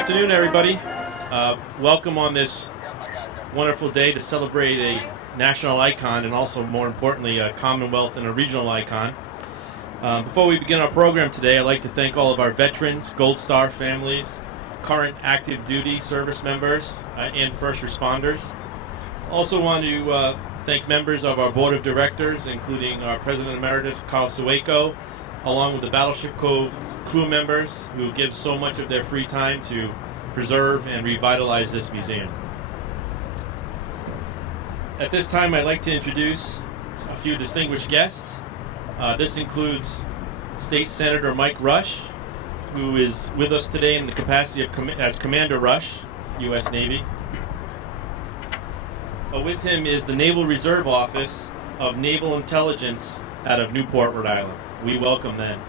afternoon, everybody. Welcome on this wonderful day to celebrate a national icon and also, more importantly, a Commonwealth and a regional icon. Before we begin our program today, I'd like to thank all of our veterans, Gold Star families, current active duty service members, and first responders. Also want to thank members of our board of directors, including our President Emeritus, Carl Sueco, along with the Battleship Cove crew members who give so much of their free time to preserve and revitalize this museum. At this time, I'd like to introduce a few distinguished guests. This includes State Senator Mike Rush, who is with us today in the capacity of as Commander Rush, U.S. Navy. With him is the Naval Reserve Office of Naval Intelligence out of Newport, Rhode Island. We welcome them.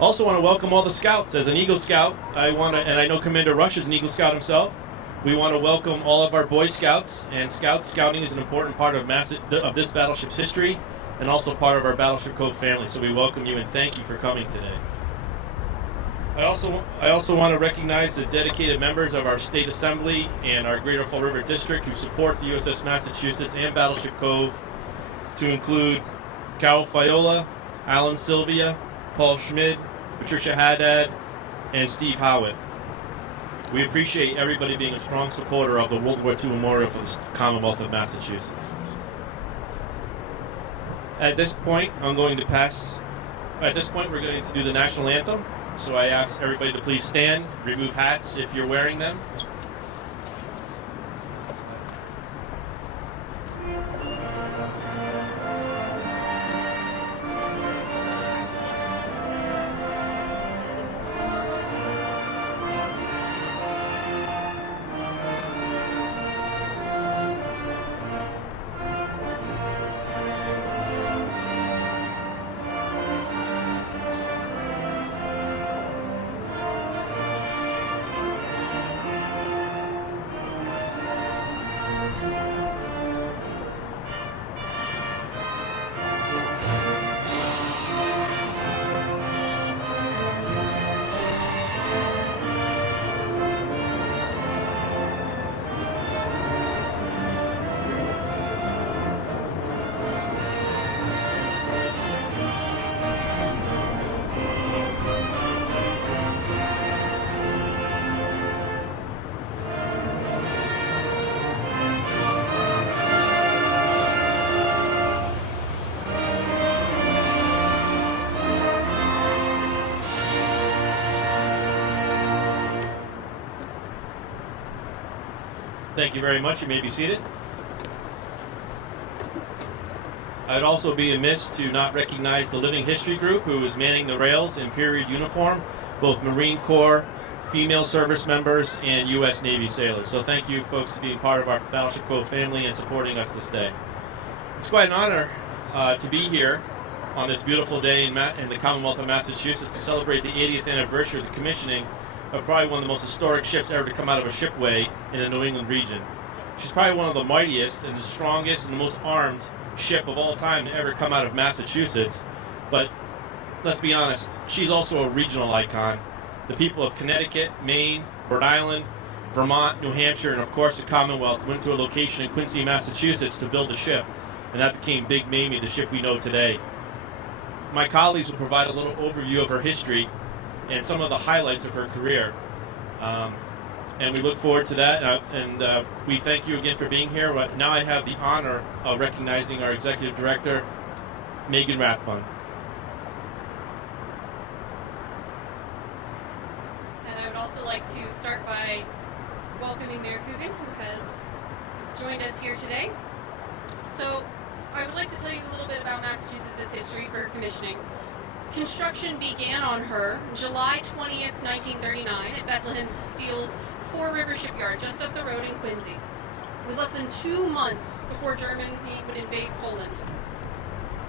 Also want to welcome all the scouts. As an Eagle Scout, and I know Commander Rush is an Eagle Scout himself. We want to welcome all of our Boy Scouts and Scouts. Scouting is an important part of this battleship's history and also part of our Battleship Cove family. So we welcome you and thank you for coming today. I also want to recognize the dedicated members of our State Assembly and our Greater Fall River District who support the USS Massachusetts and Battleship Cove, to include Carol Fiola, Alan Sylvia, Paul Schmid, Patricia Haddad, and Steve Howitt. We appreciate everybody being a strong supporter of the World War II Memorial for the Commonwealth of Massachusetts. At this point, we're going to do the national anthem. So I ask everybody to please stand, remove hats if you're wearing them. Thank you very much. You may be seated. I'd also be amiss to not recognize the Living History Group, who is manning the rails in period uniform, both Marine Corps, female service members, and U.S. Navy sailors. So thank you, folks, for being part of our Battleship Cove family and supporting us this day. It's quite an honor to be here on this beautiful day in the Commonwealth of Massachusetts to celebrate the 80th anniversary of the commissioning of probably one of the most historic ships ever to come out of a shipway in the New England region. She's probably one of the mightiest and the strongest and the most armed ship of all time to ever come out of Massachusetts. But let's be honest, she's also a regional icon. The people of Connecticut, Maine, Rhode Island, Vermont, New Hampshire, and of course the Commonwealth went to a location in Quincy, Massachusetts to build a ship, and that became BIG MAMIE, the ship we know today. My colleagues will provide a little overview of her history and some of the highlights of her career. And we look forward to that, and we thank you again for being here. But now I have the honor of recognizing our Executive Director, Megan Rathbun. And I would also like to start by welcoming Mayor Coogan, who has joined us here today. So I would like to tell you a little bit about Massachusetts' history for commissioning. Construction began on her July 20th, 1939 at Bethlehem Steel's Four River Shipyard just up the road in Quincy. It was less than 2 months before Germany would invade Poland.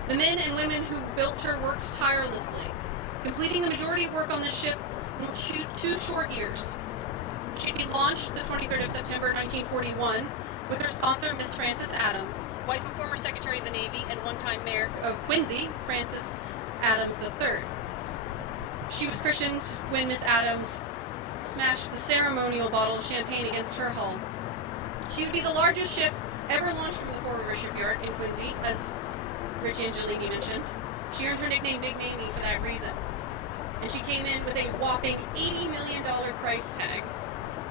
The men and women who built her worked tirelessly, completing the majority of work on this ship in 2 short years. She'd be launched the 23rd of September 1941 with her sponsor, Miss Frances Adams, wife of former Secretary of the Navy and one-time mayor of Quincy, Francis Adams III. She was christened when Miss Adams smashed the ceremonial bottle of champagne against her hull. She would be the largest ship ever launched from the Fall River shipyard in Quincy, as Rich Angelini mentioned. She earned her nickname Big Mamie for that reason. And she came in with a whopping $80 million price tag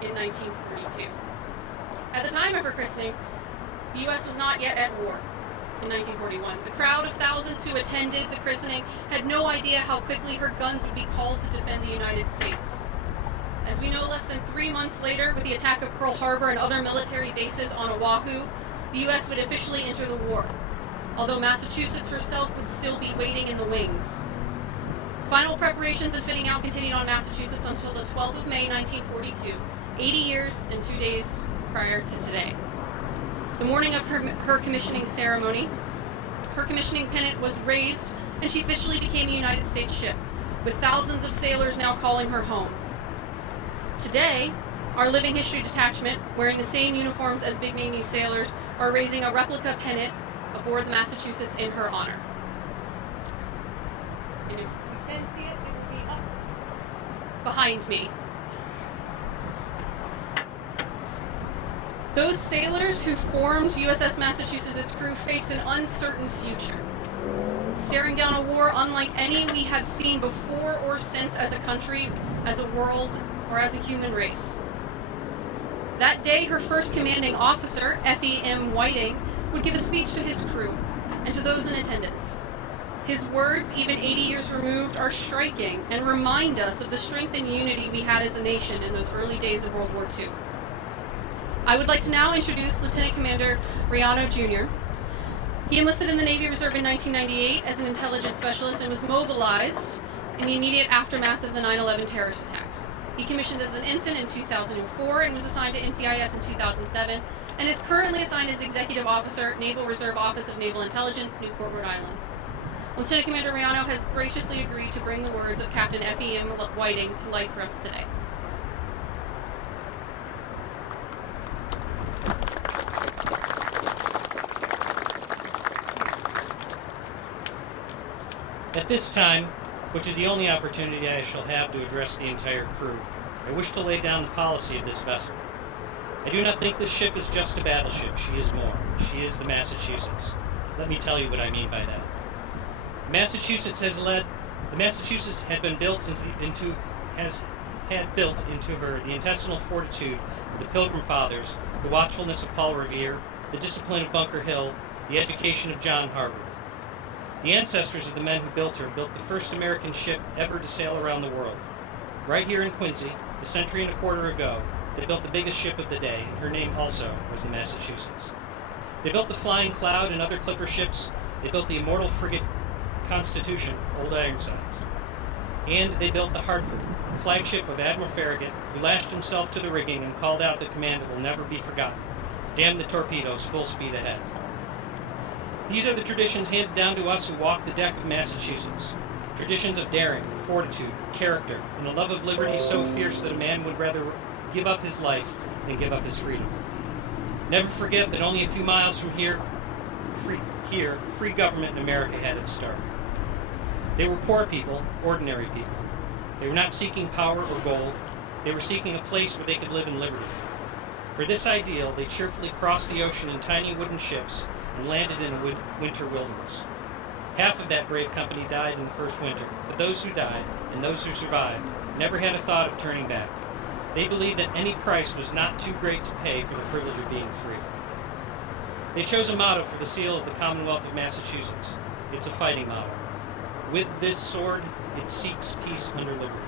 in 1942. At the time of her christening, the U.S. was not yet at war. In 1941, the crowd of thousands who attended the christening had no idea how quickly her guns would be called to defend the United States. As we know, less than 3 months later, with the attack of Pearl Harbor and other military bases on Oahu, the U.S. would officially enter the war, although Massachusetts herself would still be waiting in the wings. Final preparations and fitting out continued on Massachusetts until the 12th of May, 1942, 80 years and 2 days prior to today. The morning of her commissioning ceremony, her commissioning pennant was raised and she officially became a United States ship, with thousands of sailors now calling her home. Today, our Living History Detachment, wearing the same uniforms as Big Mamie's sailors, are raising a replica pennant aboard the Massachusetts in her honor. And if you can see it, it will be up behind me. Those sailors who formed USS Massachusetts' crew face an uncertain future, staring down a war unlike any we have seen before or since as a country, as a world, or as a human race. That day, her first commanding officer, F.E.M. Whiting, would give a speech to his crew and to those in attendance. His words, even 80 years removed, are striking and remind us of the strength and unity we had as a nation in those early days of World War II. I would like to now introduce Lieutenant Commander Riano Jr. He enlisted in the Navy Reserve in 1998 as an intelligence specialist and was mobilized in the immediate aftermath of the 9/11 terrorist attacks. He commissioned as an ensign in 2004 and was assigned to NCIS in 2007 and is currently assigned as Executive Officer, Naval Reserve Office of Naval Intelligence, Newport, Rhode Island. Lieutenant Commander Riano has graciously agreed to bring the words of Captain F.E.M. Whiting to life for us today. At this time, which is the only opportunity I shall have to address the entire crew, I wish to lay down the policy of this vessel. I do not think this ship is just a battleship. She is more. She is the Massachusetts. Let me tell you what I mean by that. The Massachusetts had been built had built into her the intestinal fortitude of the Pilgrim Fathers, the watchfulness of Paul Revere, the discipline of Bunker Hill, the education of John Harvard. The ancestors of the men who built her built the first American ship ever to sail around the world. Right here in Quincy, a century and a quarter ago, they built the biggest ship of the day, and her name also was the Massachusetts. They built the Flying Cloud and other clipper ships. They built the immortal frigate Constitution, Old Ironsides. And they built the Hartford, flagship of Admiral Farragut, who lashed himself to the rigging and called out the command that will never be forgotten: "Damn the torpedoes, full speed ahead." These are the traditions handed down to us who walk the deck of Massachusetts. Traditions of daring, fortitude, character, and a love of liberty so fierce that a man would rather give up his life than give up his freedom. Never forget that only a few miles from here, free government in America had its start. They were poor people, ordinary people. They were not seeking power or gold. They were seeking a place where they could live in liberty. For this ideal, they cheerfully crossed the ocean in tiny wooden ships and landed in a winter wilderness. Half of that brave company died in the first winter, but those who died, and those who survived, never had a thought of turning back. They believed that any price was not too great to pay for the privilege of being free. They chose a motto for the seal of the Commonwealth of Massachusetts. It's a fighting motto. With this sword, it seeks peace under liberty.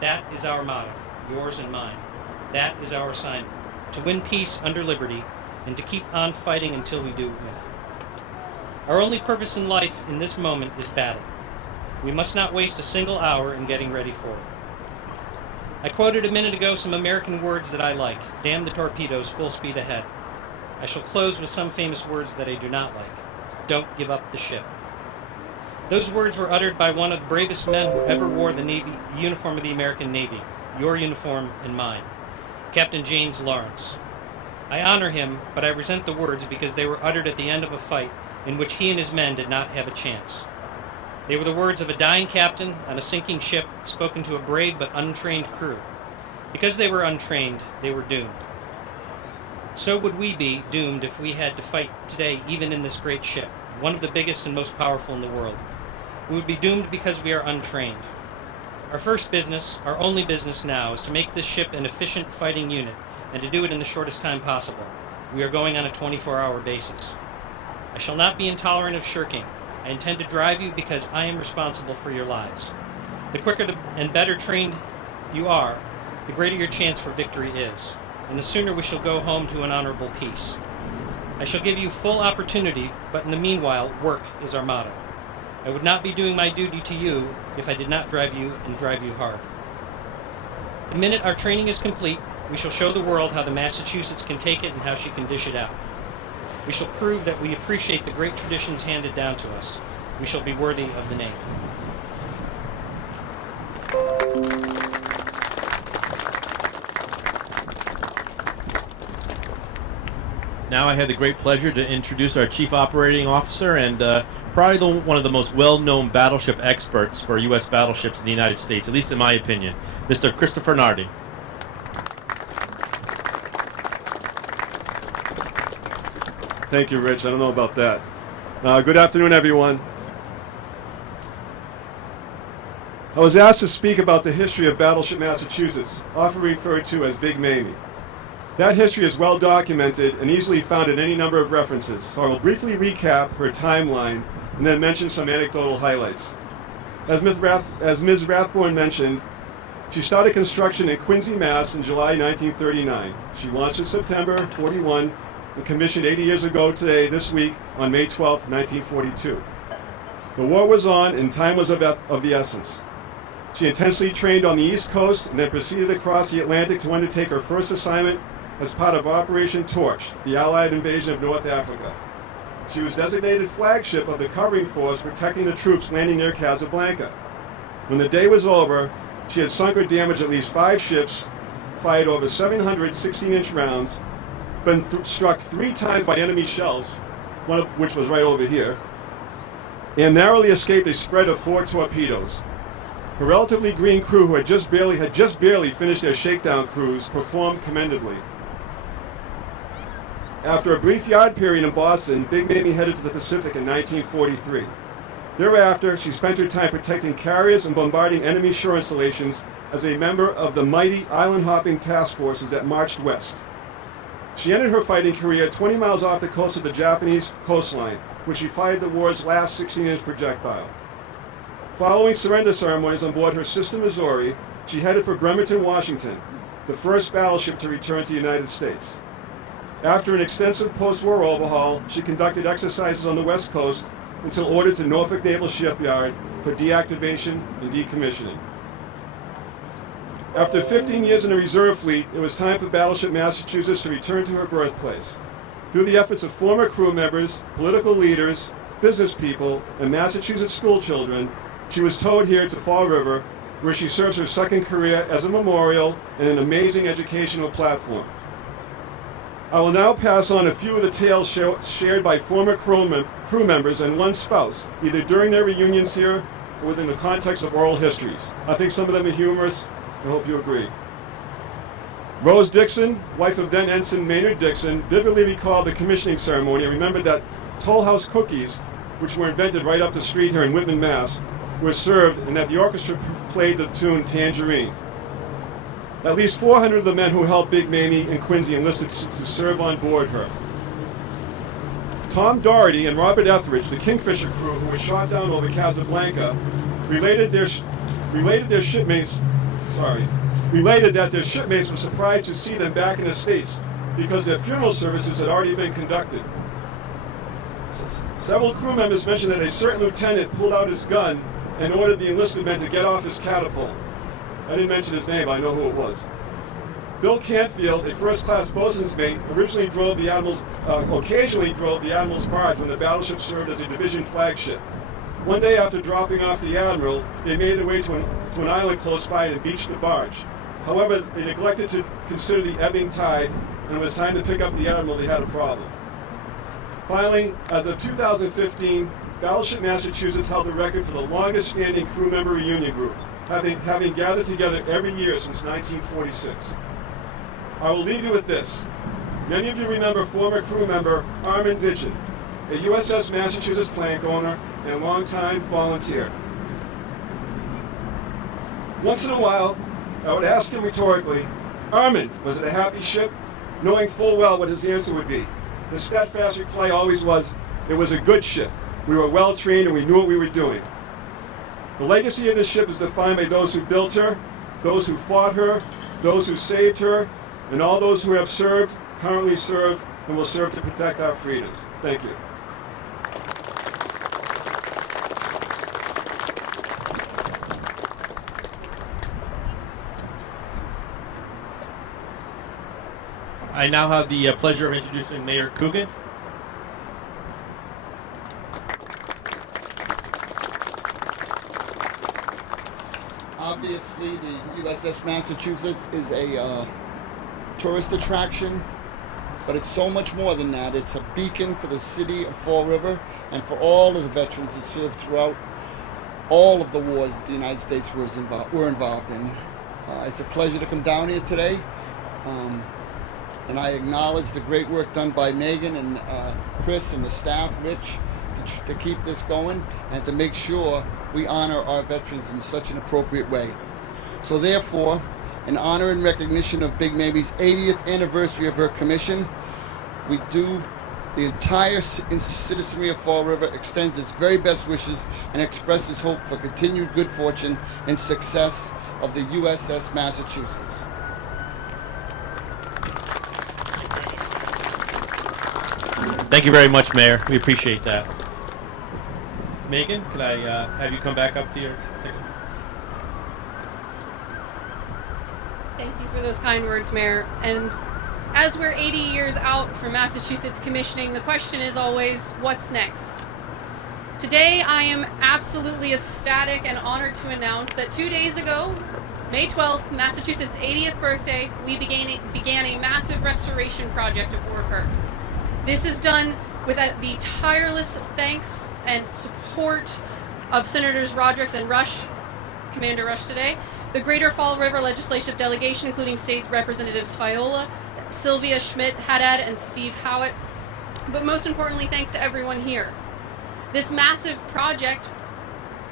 That is our motto, yours and mine. That is our assignment, to win peace under liberty and to keep on fighting until we do win. Our only purpose in life in this moment is battle. We must not waste a single hour in getting ready for it. I quoted a minute ago some American words that I like. Damn the torpedoes, full speed ahead. I shall close with some famous words that I do not like. Don't give up the ship. Those words were uttered by one of the bravest men who ever wore the uniform of the American Navy, your uniform and mine, Captain James Lawrence. I honor him, but I resent the words because they were uttered at the end of a fight in which he and his men did not have a chance. They were the words of a dying captain on a sinking ship, spoken to a brave but untrained crew. Because they were untrained, they were doomed. So would we be doomed if we had to fight today, even in this great ship, one of the biggest and most powerful in the world. We would be doomed because we are untrained. Our first business, our only business now, is to make this ship an efficient fighting unit, and to do it in the shortest time possible. We are going on a 24-hour basis. I shall not be intolerant of shirking. I intend to drive you because I am responsible for your lives. The quicker and better trained you are, the greater your chance for victory is, and the sooner we shall go home to an honorable peace. I shall give you full opportunity, but in the meanwhile, work is our motto. I would not be doing my duty to you if I did not drive you and drive you hard. The minute our training is complete, we shall show the world how the Massachusetts can take it and how she can dish it out. We shall prove that we appreciate the great traditions handed down to us. We shall be worthy of the name. Now I have the great pleasure to introduce our Chief Operating Officer and probably one of the most well-known battleship experts for U.S. battleships in the United States, at least in my opinion, Mr. Christopher Nardi. Thank you, Rich. I don't know about that. Good afternoon, everyone. I was asked to speak about the history of Battleship Massachusetts, often referred to as BIG MAMIE. That history is well documented and easily found in any number of references, so I will briefly recap her timeline and then mention some anecdotal highlights. As Ms. Rathborn mentioned, she started construction in Quincy, Mass. In July 1939. She launched in September 41 and commissioned 80 years ago today, this week, on May 12, 1942. The war was on and time was of the essence. She intensely trained on the East Coast and then proceeded across the Atlantic to undertake her first assignment as part of Operation Torch, the Allied invasion of North Africa. She was designated flagship of the covering force protecting the troops landing near Casablanca. When the day was over, she had sunk or damaged at least 5 ships, fired over 700 16-inch rounds, been struck 3 times by enemy shells, one of which was right over here, and narrowly escaped a spread of 4 torpedoes. Her relatively green crew, who had just barely finished their shakedown cruise, performed commendably. After a brief yard period in Boston, BIG MAMIE headed to the Pacific in 1943. Thereafter, she spent her time protecting carriers and bombarding enemy shore installations as a member of the mighty island-hopping task forces that marched west. She ended her fighting career 20 miles off the coast of the Japanese coastline, where she fired the war's last 16-inch projectile. Following surrender ceremonies on board her sister Missouri, she headed for Bremerton, Washington, the first battleship to return to the United States. After an extensive post-war overhaul, she conducted exercises on the West Coast until ordered to Norfolk Naval Shipyard for deactivation and decommissioning. After 15 years in the reserve fleet, it was time for Battleship Massachusetts to return to her birthplace. Through the efforts of former crew members, political leaders, business people, and Massachusetts schoolchildren, she was towed here to Fall River, where she serves her second career as a memorial and an amazing educational platform. I will now pass on a few of the tales shared by former crew members and one spouse, either during their reunions here or within the context of oral histories. I think some of them are humorous. I hope you agree. Rose Dixon, wife of then Ensign Maynard Dixon, vividly recalled the commissioning ceremony and remembered that Toll House cookies, which were invented right up the street here in Whitman, Mass., were served and that the orchestra played the tune Tangerine. At least 400 of the men who helped BIG MAMIE in Quincy enlisted to serve on board her. Tom Doherty and Robert Etheridge, the Kingfisher crew who were shot down over Casablanca, related that their shipmates were surprised to see them back in the States because their funeral services had already been conducted. Several crew members mentioned that a certain lieutenant pulled out his gun and ordered the enlisted men to get off his catapult. I didn't mention his name, but I know who it was. Bill Cantfield, a first-class boatswain's mate, occasionally drove the Admiral's barge when the battleship served as a division flagship. One day after dropping off the Admiral, they made their way to an island close by and beached the barge. However, they neglected to consider the ebbing tide, and when it was time to pick up the Admiral, they had a problem. Finally, as of 2015, Battleship Massachusetts held the record for the longest standing crew member reunion group, having gathered together every year since 1946. I will leave you with this. Many of you remember former crew member Armin Vitchin, a USS Massachusetts plank owner and longtime volunteer. Once in a while, I would ask him rhetorically, "Armin, was it a happy ship?" knowing full well what his answer would be. The steadfast reply always was, "It was a good ship. We were well trained and we knew what we were doing." The legacy of this ship is defined by those who built her, those who fought her, those who saved her, and all those who have served, currently serve, and will serve to protect our freedoms. Thank you. I now have the pleasure of introducing Mayor Coogan. Obviously, the USS Massachusetts is a tourist attraction, but it's so much more than that. It's a beacon for the city of Fall River and for all of the veterans that served throughout all of the wars that the United States were involved in. It's a pleasure to come down here today, and I acknowledge the great work done by Megan and Chris and the staff, Rich, to keep this going and to make sure we honor our veterans in such an appropriate way. So therefore, in honor and recognition of Big Mamie's 80th anniversary of her commission, the entire citizenry of Fall River extends its very best wishes and expresses hope for continued good fortune and success of the USS Massachusetts. Thank you very much, Mayor. We appreciate that. Megan, could I have you come back up to your second? Thank you for those kind words, Mayor. And as we're 80 years out from Massachusetts commissioning, the question is always, what's next? Today, I am absolutely ecstatic and honored to announce that 2 days ago, May 12th, Massachusetts' 80th birthday, we began a massive restoration project aboard her. This is done with the tireless thanks and support of Senators Rodrick and Rush, Commander Rush today, the Greater Fall River Legislative Delegation, including State Representatives Fiola, Sylvia Schmidt, Haddad, and Steve Howitt, but most importantly, thanks to everyone here. This massive project,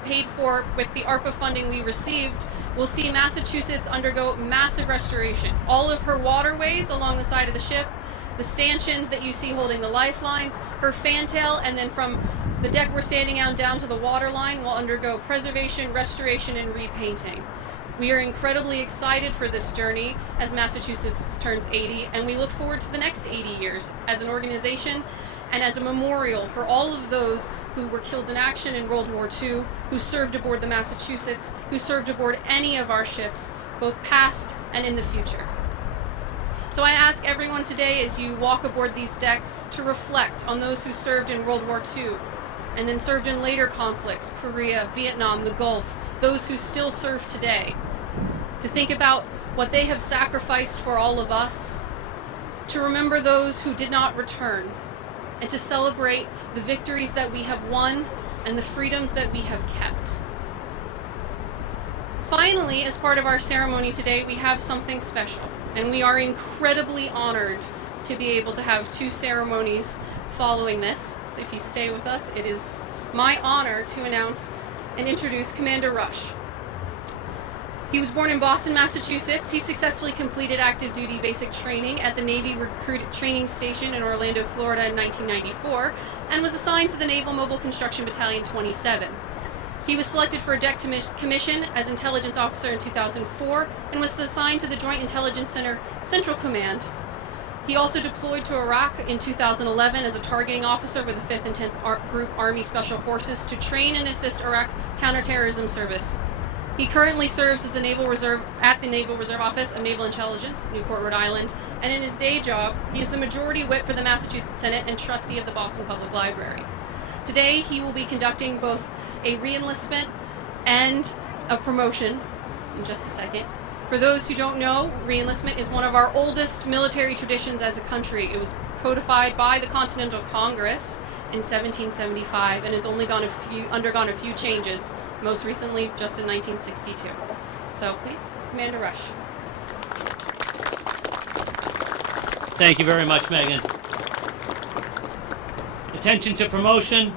paid for with the ARPA funding we received, will see Massachusetts undergo massive restoration. All of her waterways along the side of the ship, the stanchions that you see holding the lifelines, her fantail, and then from the deck we're standing on down to the water line will undergo preservation, restoration, and repainting. We are incredibly excited for this journey as Massachusetts turns 80, and we look forward to the next 80 years as an organization and as a memorial for all of those who were killed in action in World War II, who served aboard the Massachusetts, who served aboard any of our ships, both past and in the future. So I ask everyone today as you walk aboard these decks to reflect on those who served in World War II and then served in later conflicts, Korea, Vietnam, the Gulf, those who still serve today, to think about what they have sacrificed for all of us, to remember those who did not return, and to celebrate the victories that we have won and the freedoms that we have kept. Finally, as part of our ceremony today, we have something special, and we are incredibly honored to be able to have two ceremonies following this. If you stay with us, it is my honor to announce and introduce Commander Rush. He was born in Boston, Massachusetts. He successfully completed active duty basic training at the Navy Recruit Training Station in Orlando, Florida in 1994, and was assigned to the Naval Mobile Construction Battalion 27. He was selected for a deck commission as intelligence officer in 2004 and was assigned to the Joint Intelligence Center Central Command. He also deployed to Iraq in 2011 as a targeting officer with the 5th and 10th Group Army Special Forces to train and assist Iraq Counterterrorism Service. He currently serves as the Naval Reserve Office of Naval Intelligence, Newport, Rhode Island, and in his day job, he is the Majority Whip for the Massachusetts Senate and trustee of the Boston Public Library. Today, he will be conducting both a reenlistment and a promotion in just a second. For those who don't know, reenlistment is one of our oldest military traditions as a country. It was codified by the Continental Congress in 1775 and has only undergone a few changes, most recently just in 1962. So please, Commander Rush. Thank you very much, Megan. Attention to promotion.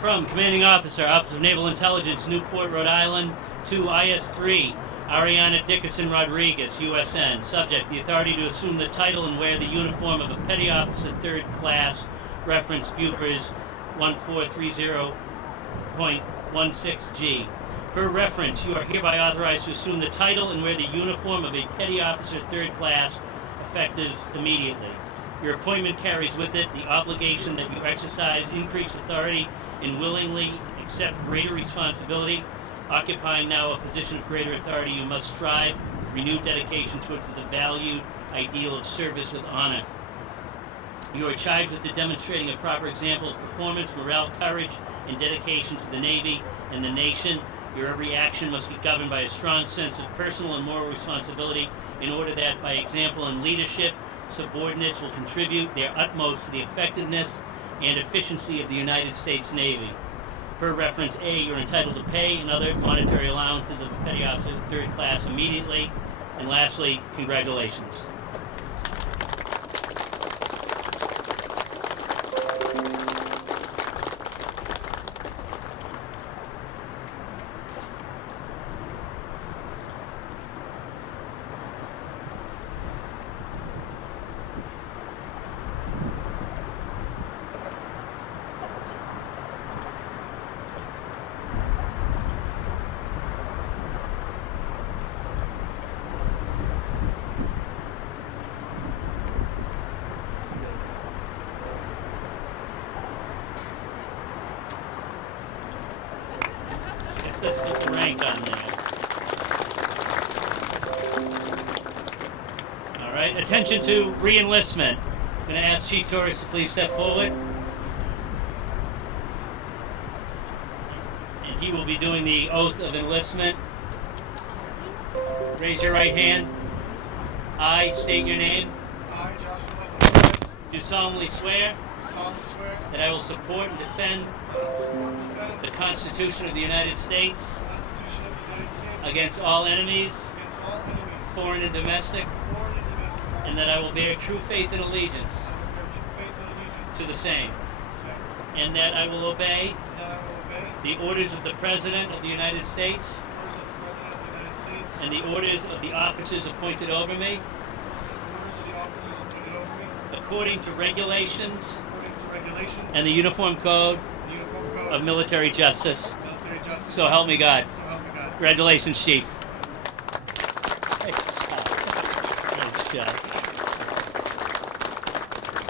From Commanding Officer, Office of Naval Intelligence, Newport, Rhode Island, to IS-3, Ariana Dickerson Rodriguez, USN. Subject, the authority to assume the title and wear the uniform of a Petty Officer 3rd Class, reference Bupers 1430.16G. Per reference, you are hereby authorized to assume the title and wear the uniform of a Petty Officer 3rd Class, effective immediately. Your appointment carries with it the obligation that you exercise increased authority and willingly accept greater responsibility. Occupying now a position of greater authority, you must strive with renewed dedication towards the valued ideal of service with honor. You are charged with demonstrating a proper example of performance, morale, courage, and dedication to the Navy and the nation. Your every action must be governed by a strong sense of personal and moral responsibility in order that, by example and leadership, subordinates will contribute their utmost to the effectiveness and efficiency of the United States Navy. Per reference A, you're entitled to pay and other monetary allowances of a Petty Officer 3rd Class immediately. And lastly, congratulations. Put the rank on there. All right, attention to reenlistment. I'm going to ask Chief Torres to please step forward. And he will be doing the oath of enlistment. Raise your right hand. I state your name. I, Joshua Torres, Do solemnly swear solemnly swear that I will support and defend that I will support and defend the Constitution of the United States the Constitution of the United States against all enemies, against all enemies, foreign and domestic, foreign and domestic, and that I will bear true faith and allegiance and I will bear true faith and allegiance to the same, same, and that I will obey and that I will obey the orders of the President of the United States the orders of the President of the United States and the orders of the officers appointed over me, and the orders of the officers appointed over me, according to regulations according to regulations and the Uniform Code the Uniform Code of Military Justice. Military Justice. So help me God. So help me God. Congratulations, Chief. Nice job.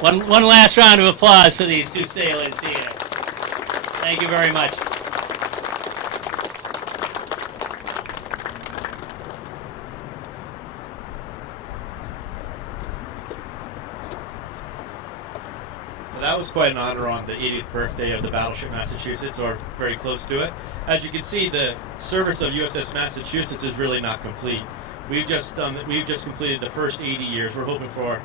One last round of applause for these two sailors here. Thank you very much. Well, that was quite an honor on the 80th birthday of the Battleship Massachusetts, or very close to it. As you can see, the service of USS Massachusetts is really not complete. We've just completed the first 80 years. We're hoping for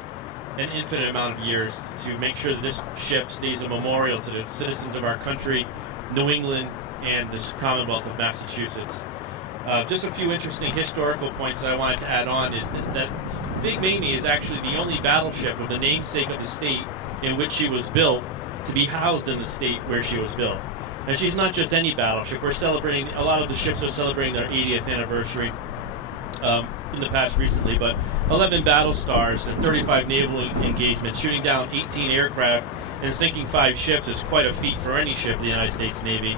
an infinite amount of years to make sure that this ship stays a memorial to the citizens of our country, New England, and this Commonwealth of Massachusetts. Just a few interesting historical points that I wanted to add on is that Big Mamie is actually the only battleship of the namesake of the state in which she was built to be housed in the state where she was built. And she's not just any battleship. We're celebrating, a lot of the ships are celebrating their 80th anniversary in the past recently, but 11 battle stars and 35 naval engagements, shooting down 18 aircraft and sinking 5 ships is quite a feat for any ship in the United States Navy.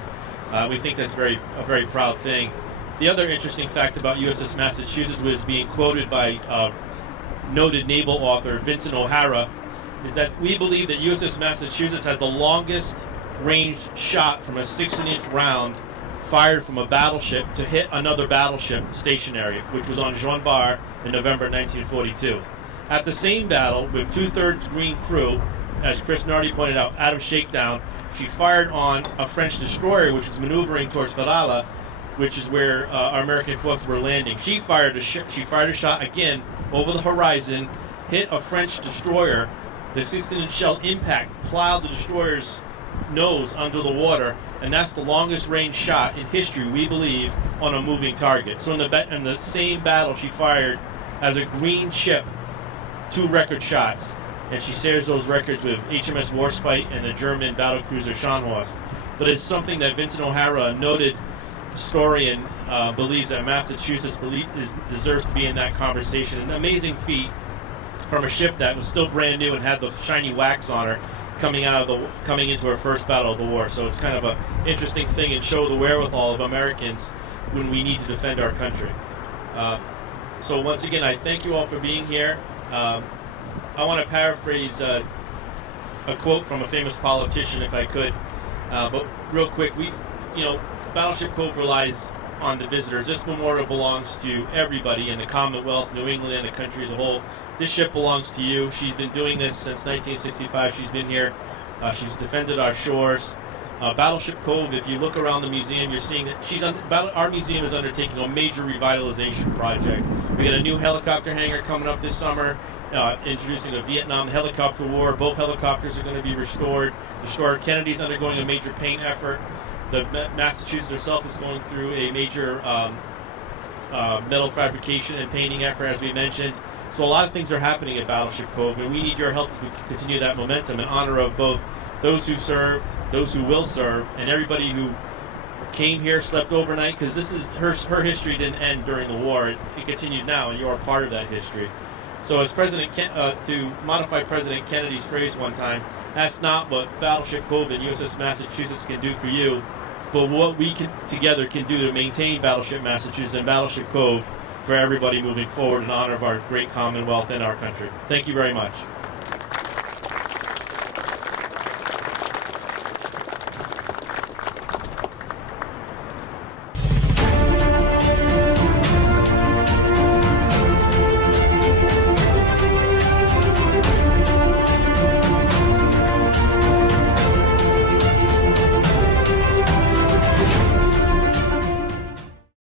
We think that's a very proud thing. The other interesting fact about USS Massachusetts was being quoted by noted naval author Vincent O'Hara, is that we believe that USS Massachusetts has the longest ranged shot from a 16-inch round fired from a battleship to hit another battleship stationary, which was on Jean Bar in November 1942. At the same battle, with 2/3 green crew, as Chris Nardi pointed out of shakedown, she fired on a French destroyer which was maneuvering towards Ferrara, which is where our American forces were landing. She fired a shot again over the horizon hit a French destroyer. The 16-inch shell impact plowed the destroyer's nose under the water, and that's the longest range shot in history, we believe, on a moving target. So in the same battle, she fired as a green ship 2 record shots, and she shares those records with HMS Warspite and the German battlecruiser Scharnhorst. But it's something that Vincent O'Hara, a noted historian, believes that Massachusetts deserves to be in that conversation. An amazing feat from a ship that was still brand new and had the shiny wax on her coming into her first battle of the war. So it's kind of an interesting thing and show the wherewithal of Americans when we need to defend our country. So once again, I thank you all for being here. I want to paraphrase a quote from a famous politician, if I could. But real quick, Battleship Cove relies on the visitors. This memorial belongs to everybody in the Commonwealth, New England, and the country as a whole. This ship belongs to you. She's been doing this since 1965. She's been here. She's defended our shores. Battleship Cove, if you look around the museum, you're seeing that our museum is undertaking a major revitalization project. We got a new helicopter hangar coming up this summer, introducing a Vietnam helicopter war. Both helicopters are going to be restored. Destroyer Kennedy's undergoing a major paint effort. The Massachusetts herself is going through a major metal fabrication and painting effort, as we mentioned. So a lot of things are happening at Battleship Cove, and we need your help to continue that momentum in honor of both those who served, those who will serve, and everybody who came here, slept overnight, because this is her history didn't end during the war. It continues now, and you're a part of that history. So as to modify President Kennedy's phrase one time, that's not what Battleship Cove and USS Massachusetts can do for you, but what we together can do to maintain Battleship Massachusetts and Battleship Cove for everybody moving forward in honor of our great Commonwealth and our country. Thank you very much.